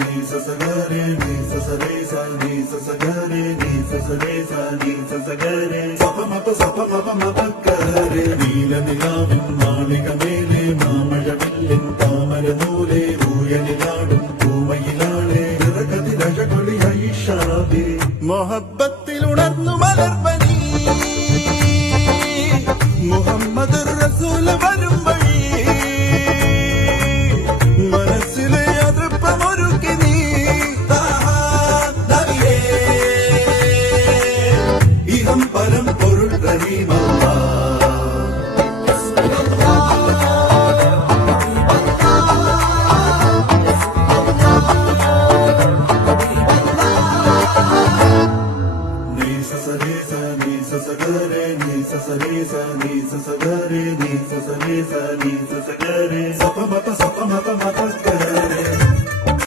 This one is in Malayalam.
ni sa sa ga re ni sa sa re sa ni sa sa ga re ni sa sa re sa ni sa sa ga re sa pa ma pa ga re നീല നിലാവിൻ മാളികമേലെ മാമഴവില്ലിൻ താമരനൂലെ ഊയലിലാടും പൂമയിലാളെ നിറകതിരഴകൊളി ഐഷാദി മൊഹബ്ബത്ത്